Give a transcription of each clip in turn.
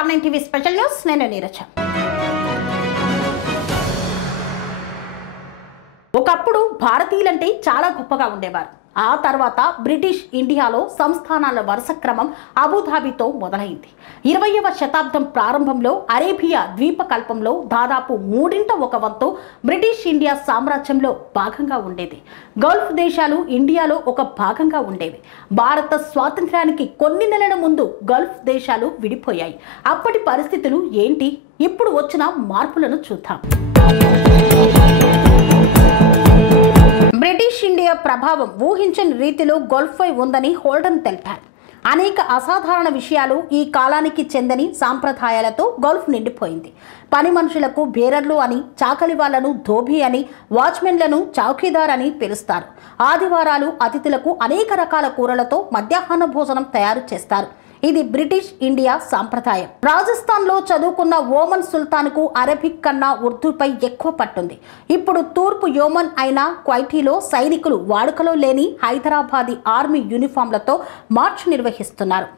స్టార్9 TV special news నేను నీరజ. ఒకప్పుడు భారతీయులంటే చాలా గొప్పగా ఉండేవారు. ఆ తర్వాత బ్రిటిష్ ఇండియాలో సంస్థానాల వరుస క్రమం అబుధాబితో మొదలైంది. 20వ శతాబ్దం ప్రారంభంలో అరేబియా ద్వీపకల్పంలో దాదాపు 1/3 బ్రిటిష్ ఇండియా సామ్రాజ్యంలో భాగంగా ఉండేది. గల్ఫ్ దేశాలు ఇండియాలో ఒక భాగంగా ఉండేవి. భారత స్వాతంత్ర్యానికి కొన్ని నెలల ముందు గల్ఫ్ దేశాలు విడిపోయాయి. అప్పటి పరిస్థితులు ఏంటి? ఇప్పుడు వచ్చిన మార్పులను చూద్దాం. బ్రిటిష్ ఇండియా ప్రభావం ఊహించని రీతిలో గల్ఫ్పై ఉందని హోల్డన్ తెలిపారు. అనేక అసాధారణ విషయాలు ఈ కాలానికి చెందని సాంప్రదాయాలతో గల్ఫ్ నిండిపోయింది. పని మనుషులకు బేరర్లు అని, చాకలి వాళ్లను ధోబీ అని, వాచ్మెన్లను చౌకీదార్ అని పిలుస్తారు. ఆదివారాలు అతిథులకు అనేక రకాల కూరలతో మధ్యాహ్న భోజనం తయారు చేస్తారు. ఇది బ్రిటిష్ ఇండియా సాంప్రదాయం. రాజస్థాన్లో చదువుకున్న ఓమన్ సుల్తాన్కు అరబిక్ కన్నా ఉర్దూపై ఎక్కువ పట్టుంది. ఇప్పుడు తూర్పు యోమన్ అయిన క్వైటీలో సైనికులు వాడుకలో లేని హైదరాబాదీ ఆర్మీ యూనిఫామ్లతో మార్చ్ నిర్వహిస్తున్నారు.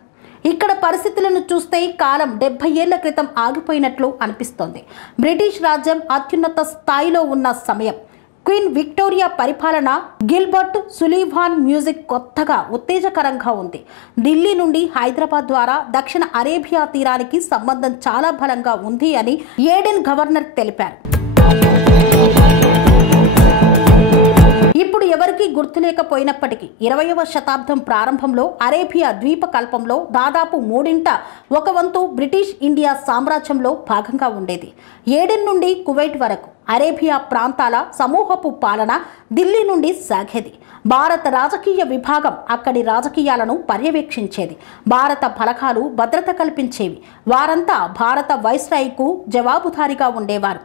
ఇక్కడ పరిస్థితులను చూస్తే కాలం 70 ఏళ్ల క్రితం ఆగిపోయినట్లు అనిపిస్తోంది. బ్రిటిష్ రాజ్యం అత్యున్నత స్థాయిలో ఉన్న సమయం. క్వీన్ విక్టోరియా పరిపాలన, గిల్బర్ట్ సులీవాన్ మ్యూజిక్ కొత్తగా ఉత్తేజకరంగా ఉంది. ఢిల్లీ నుండి హైదరాబాద్ ద్వారా దక్షిణ అరేబియా తీరానికి సంబంధం చాలా బలంగా ఉంది అని ఏడెన్ గవర్నర్ తెలిపారు. ఇప్పుడు ఎవరికీ గుర్తులేకపోయినప్పటికీ 20వ శతాబ్దం ప్రారంభంలో అరేబియా ద్వీపకల్పంలో దాదాపు 1/3 బ్రిటిష్ ఇండియా సామ్రాజ్యంలో భాగంగా ఉండేది. ఏడెన్ నుండి కువైట్ వరకు అరేబియా ప్రాంతాల సమూహపు పాలన ఢిల్లీ నుండి సాగేది. భారత రాజకీయ విభాగం అక్కడి రాజకీయాలను పర్యవేక్షించేది. భారత బలగాలు భద్రత కల్పించేవి. వారంతా భారత వైస్రాయ్కు జవాబుదారీగా ఉండేవారు.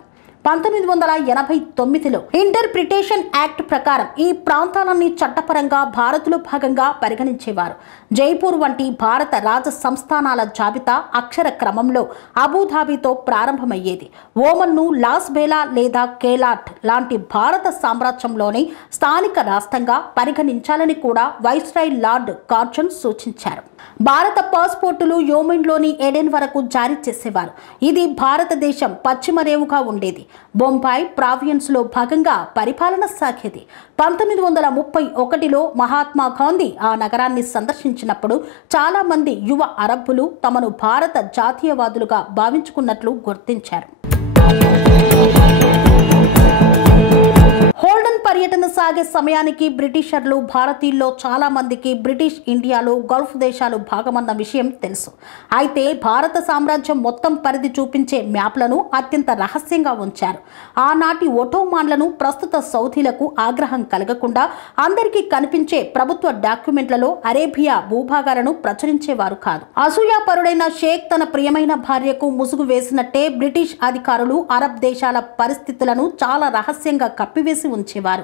1989లో ఇంటర్ప్రిటేషన్ యాక్ట్ ప్రకారం ఈ ప్రాంతాలన్నీ చట్టపరంగా భారత్లో భాగంగా పరిగణించేవారు. జైపూర్ వంటి భారత రాజ సంస్థానాల జాబితా అక్షర క్రమంలో అబుధాబితో ప్రారంభమయ్యేది. ఓమన్ను లాస్ బేలా లేదా కేలాట్ లాంటి భారత సామ్రాజ్యంలోని స్థానిక రాష్ట్రంగా పరిగణించాలని కూడా వైస్రాయ్ లార్డ్ కార్జన్ సూచించారు. భారత పాస్పోర్టులు యోమెన్లోని ఏడెన్ వరకు జారీ చేసేవారు. ఇది భారతదేశం పశ్చిమ రేవుగా ఉండేది. బొంబాయి ప్రావియన్స్లో భాగంగా పరిపాలన సాగేది. 1931లో మహాత్మా గాంధీ ఆ నగరాన్ని సందర్శించినప్పుడు చాలా మంది యువ అరబ్బులు తమను భారత జాతీయవాదులుగా భావించుకున్నట్లు గుర్తించారు. హోల్డన్ పర్యటన సాగే సమయానికి బ్రిటిషర్లు భారతీయుల్లో చాలా మందికి బ్రిటిష్ ఇండియాలో గల్ఫ్ దేశాలు భాగమన్న విషయం తెలుసు. అయితే భారత సామ్రాజ్యం మొత్తం పరిధి చూపించే మ్యాప్లను అత్యంత రహస్యంగా ఉంచారు. ఆనాటి ఒటోమాన్లను ప్రస్తుత సౌదీలకు ఆగ్రహం కలగకుండా అందరికీ కనిపించే ప్రభుత్వ డాక్యుమెంట్లలో అరేబియా భూభాగాలను ప్రచురించేవారు కాదు. అసూయాపరుడైన షేక్ తన ప్రియమైన భార్యకు ముసుగు వేసినట్టే బ్రిటిష్ అధికారులు అరబ్ దేశాల పరిస్థితులను చాలా రహస్యంగా కప్పివేసి ఉంచేవారు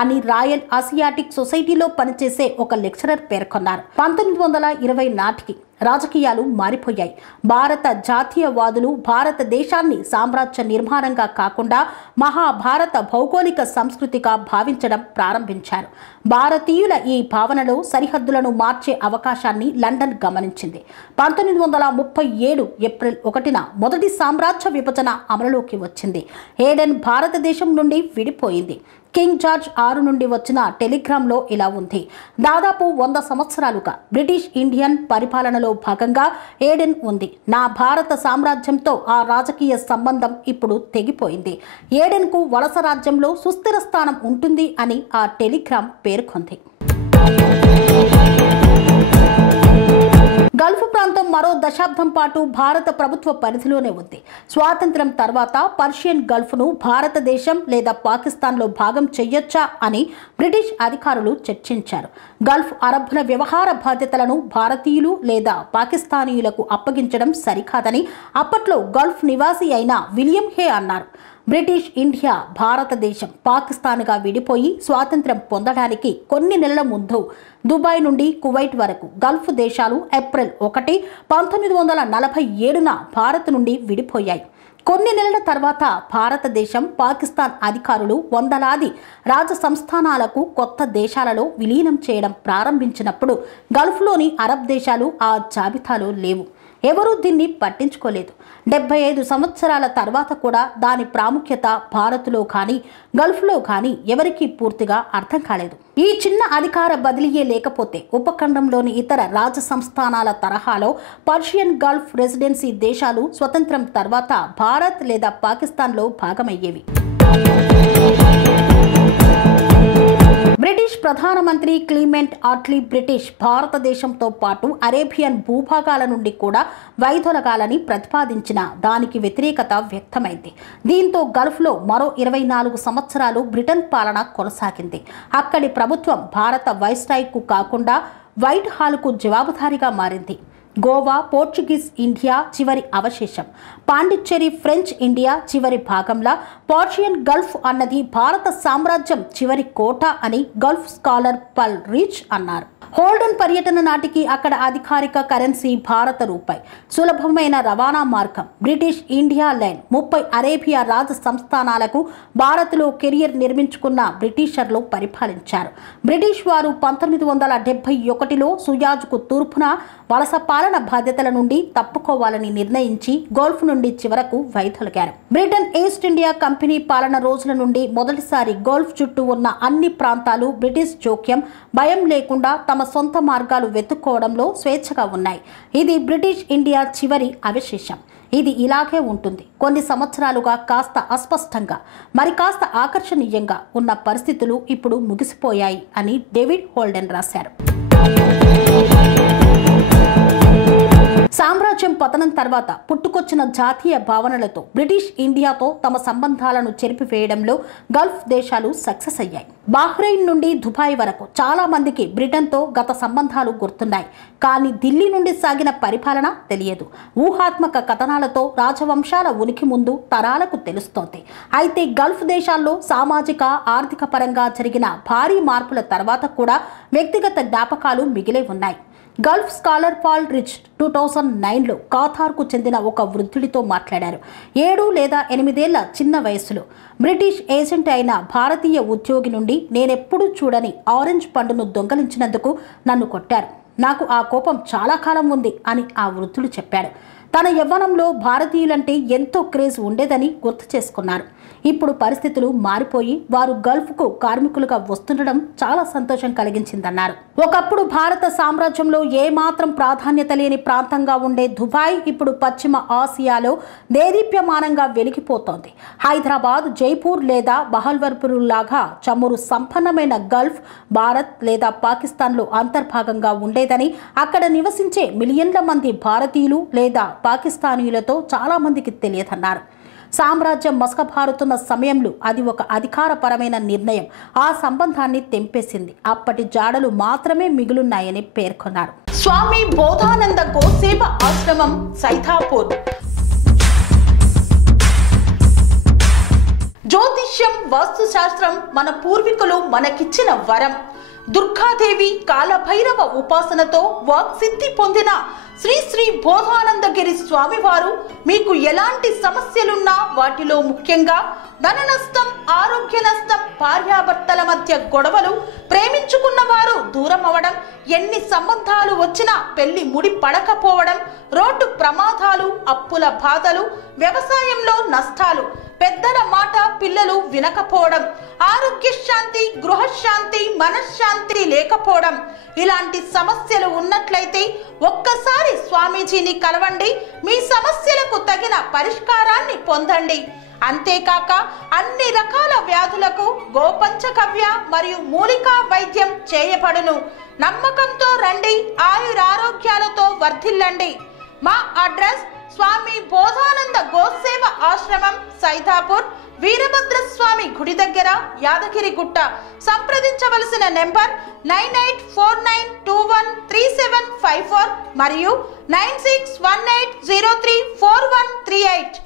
అని రాయల్ ఆసియాటిక్ సొసైటీలో పనిచేసే ఒక లెక్చరర్ పేర్కొన్నారు. 1920 నాటికి రాజకీయాలు మారిపోయాయి. భారత జాతీయవాదులు భారతదేశాన్ని సామ్రాజ్య నిర్మాణంగా కాకుండా మహాభారత భౌగోళిక సంస్కృతిగా భావించడం ప్రారంభించారు. భారతీయుల ఈ భావనలో సరిహద్దులను మార్చే అవకాశాన్ని లండన్ గమనించింది. 1937 ఏప్రిల్ 1న మొదటి సామ్రాజ్య విభజన అమలులోకి వచ్చింది. ఏడెన్ భారతదేశం నుండి విడిపోయింది. కింగ్ జార్జ్ 6 నుండి వచ్చిన టెలిగ్రామ్లో ఇలా ఉంది: దాదాపు 100 సంవత్సరాలుగా బ్రిటిష్ ఇండియన్ పరిపాలనలో భాగంగా ఏడెన్ ఉంది. నా భారత సామ్రాజ్యంతో ఆ రాజకీయ సంబంధం ఇప్పుడు తెగిపోయింది. ఏడెన్కు వలస రాజ్యంలో సుస్థిర స్థానం ఉంటుంది అని ఆ టెలిగ్రామ్ పేర్కొంది. గల్ఫ్ ప్రాంతం మరో దశాబ్దం పాటు భారత ప్రభుత్వ పరిధిలోనే ఉంది. స్వాతంత్ర్యం తర్వాత పర్షియన్ గల్ఫ్ను భారతదేశం లేదా పాకిస్తాన్లో భాగం చెయ్యొచ్చా అని బ్రిటిష్ అధికారులు చర్చించారు. గల్ఫ్ అరబ్బుల వ్యవహార బాధ్యతలను భారతీయులు లేదా పాకిస్తానీయులకు అప్పగించడం సరికాదని అప్పట్లో గల్ఫ్ నివాసి అయిన విలియం హే అన్నారు. బ్రిటిష్ ఇండియా భారతదేశం పాకిస్తాన్గా విడిపోయి స్వాతంత్ర్యం పొందడానికి కొన్ని నెలల ముందు దుబాయ్ నుండి కువైట్ వరకు గల్ఫ్ దేశాలు ఏప్రిల్ 1, 1947న భారత్ నుండి విడిపోయాయి. కొన్ని నెలల తర్వాత భారతదేశం పాకిస్తాన్ అధికారులు వందలాది రాజ సంస్థానాలకు కొత్త దేశాలలో విలీనం చేయడం ప్రారంభించినప్పుడు గల్ఫ్లోని అరబ్ దేశాలు ఆ జాబితాలో లేవు. ఎవరూ దీన్ని పట్టించుకోలేదు. 75 సంవత్సరాల తర్వాత కూడా దాని ప్రాముఖ్యత భారత్లో కానీ గల్ఫ్లో కానీ ఎవరికీ పూర్తిగా అర్థం కాలేదు. ఈ చిన్న అధికార బదిలీయే లేకపోతే ఉపఖండంలోని ఇతర రాజ సంస్థానాల తరహాలో పర్షియన్ గల్ఫ్ రెసిడెన్సీ దేశాలు స్వతంత్రం తర్వాత భారత్ లేదా పాకిస్తాన్లో భాగమయ్యేవి. బ్రిటిష్ ప్రధానమంత్రి క్లీమెంట్ ఆట్లీ బ్రిటిష్ భారతదేశంతో పాటు అరేబియన్ భూభాగాల నుండి కూడా వైదొలగాలని ప్రతిపాదించిన దానికి వ్యతిరేకత వ్యక్తమైంది. దీంతో గల్ఫ్లో మరో 24 సంవత్సరాలు బ్రిటన్ పాలన కొనసాగింది. అక్కడి ప్రభుత్వం భారత వైస్రాయ్కు కాకుండా వైట్ హాల్కు జవాబుదారీగా మారింది. గోవా పోర్చుగీస్ ఇండియా చివరి అవశేషం, పాండిచ్చేరి ఫ్రెంచ్ ఇండియా చివరి భాగంలా పర్షియన్ గల్ఫ్ అన్నది భారత సామ్రాజ్యం చివరి కోట అని గల్ఫ్ స్కాలర్ పల్ రీచ్ అన్నారు. హోల్డన్ పర్యటన నాటికి అక్కడ అధికారిక కరెన్సీ భారత రూపాయి, సులభమైన రవాణా మార్గం బ్రిటిష్ ఇండియా లైన్, 30 అరేబియా రాజ సంస్థానాలకు భారత్లో కెరియర్ నిర్మించుకున్న బ్రిటిషర్లు పరిపాలించారు. బ్రిటిష్ వారు 1971లో సుయాజ్కు తూర్పున వలస పాలన బాధ్యతల నుండి తప్పుకోవాలని నిర్ణయించి గల్ఫ్ నుండి చివరకు వైదొలగారు. బ్రిటన్ ఈస్ట్ ఇండియా కంపెనీ పాలన రోజుల నుండి మొదటిసారి గల్ఫ్ చుట్టూ ఉన్న అన్ని ప్రాంతాలు బ్రిటిష్ జోక్యం భయం లేకుండా తమ సొంత మార్గాలు వెతుక్కోవడంలో స్వేచ్ఛగా ఉన్నాయి. ఇది బ్రిటిష్ ఇండియా చివరి అవశేషం. ఇది ఇలాగే ఉంటుంది. కొన్ని సంవత్సరాలుగా కాస్త అస్పష్టంగా మరి కాస్త ఆకర్షణీయంగా ఉన్న పరిస్థితులు ఇప్పుడు ముగిసిపోయాయి అని డేవిడ్ హోల్డెన్ రాశారు. సామ్రాజ్యం పతనం తర్వాత పుట్టుకొచ్చిన జాతీయ భావనలతో బ్రిటిష్ ఇండియాతో తమ సంబంధాలను చెరిపివేయడంలో గల్ఫ్ దేశాలు సక్సెస్ అయ్యాయి. బహ్రెయిన్ నుండి దుబాయ్ వరకు చాలా మందికి బ్రిటన్తో గత సంబంధాలు గుర్తున్నాయి. కానీ ఢిల్లీ నుండి సాగిన పరిపాలన తెలియదు. ఊహాత్మక కథనాలతో రాజవంశాల ఉనికి ముందు తరాలకు తెలుస్తోంది. అయితే గల్ఫ్ దేశాల్లో సామాజిక ఆర్థిక పరంగా జరిగిన భారీ మార్పుల తర్వాత కూడా వ్యక్తిగత జ్ఞాపకాలు మిగిలే ఉన్నాయి. గల్ఫ్ స్కాలర్ పాల్ రిచ్ 2009లో ఖతార్కు చెందిన ఒక వృద్ధుడితో మాట్లాడారు. 7 లేదా 8 ఏళ్ల చిన్న వయసులో బ్రిటిష్ ఏజెంట్ అయిన భారతీయ ఉద్యోగి నుండి నేనెప్పుడూ చూడని ఆరెంజ్ పండును దొంగలించినందుకు నన్ను కొట్టారు. నాకు ఆ కోపం చాలా కాలం ఉంది అని ఆ వృద్ధుడు చెప్పాడు. తన యవ్వనంలో భారతీయులంటే ఎంతో క్రేజ్ ఉండేదని గుర్తు చేసుకున్నారు. ఇప్పుడు పరిస్థితులు మారిపోయి వారు గల్ఫ్కు కార్మికులుగా వస్తుండడం చాలా సంతోషం కలిగించిందన్నారు. ఒకప్పుడు భారత సామ్రాజ్యంలో ఏమాత్రం ప్రాధాన్యత లేని ప్రాంతంగా ఉండే దుబాయ్ ఇప్పుడు పశ్చిమ ఆసియాలో దేదీప్యమానంగా వెలిగిపోతోంది. హైదరాబాద్, జైపూర్ లేదా బహల్వర్పూర్ లాగా చమురు సంపన్నమైన గల్ఫ్ భారత్ లేదా పాకిస్తాన్లో అంతర్భాగంగా ఉండేదని, అక్కడ నివసించే మిలియన్ల మంది భారతీయులు లేదా పాకిస్తానీయులతో చాలా మందికి తెలియదన్నారు. సామ్రాజ్యం మసకబారుతున్న సమయంలో అది ఒక అధికారపరమైన నిర్ణయం ఆ సంబంధాన్ని తెంపేసింది. అప్పటి జాడలు మాత్రమే మిగులున్నాయని పేర్కొన్నారు. స్వామి బోధానంద గోసేవ ఆశ్రమం, సైథాపూర్. జ్యోతిష్యం, వాస్తుశాస్త్రం మన పూర్వీకులు మనకిచ్చిన వరం. దుర్గాదేవి, కాలభైరవ ఉపాసనతో వాక్సిద్ధి పొందిన శ్రీ శ్రీ బోధానందగిరి స్వామివారు మీకు ఎలాంటి సమస్యలున్నా, వాటిలో ముఖ్యంగా ధన నష్టం, ఆరోగ్య నష్టం, భార్యాభర్తల మధ్య గొడవలు, ప్రేమించుకున్న వారు దూరం అవడం, ఎన్ని సంబంధాలు వచ్చినా పెళ్లి ముడి పడకపోవడం, రోడ్డు ప్రమాదాలు, అప్పుల బాధలు, వ్యవసాయంలో నష్టాలు, పెద్దల మాట పిల్లలు వినకపోవడం, ఆరోగ్య శాంతి, గృహశాంతి, మనశ్శాంతి లేకపోవడం, ఇలాంటి సమస్యలు ఉన్నట్లయితే ఒక్కసారి స్వామీజీని కలవండి. మీ సమస్యలకు తగిన పరిష్కారాన్ని పొందండి. అంతేకాక అన్ని రకాల వ్యాధులకు గోపంచకవ్య మరియు మూలికా వైద్యం చేయబడును. నమ్మకంతో రండి, ఆయురారోగ్యాలతో వర్ధిల్లండి. మా అడ్రస్ స్వామి బోధానంద గోసేవ ఆశ్రమం, సైథాపూర్, వీరభద్రస్వామి గుడి దగ్గర, యాదగిరిగుట్ట. సంప్రదించవలసిన నెంబర్ 9849213754 మరియు 9618034138.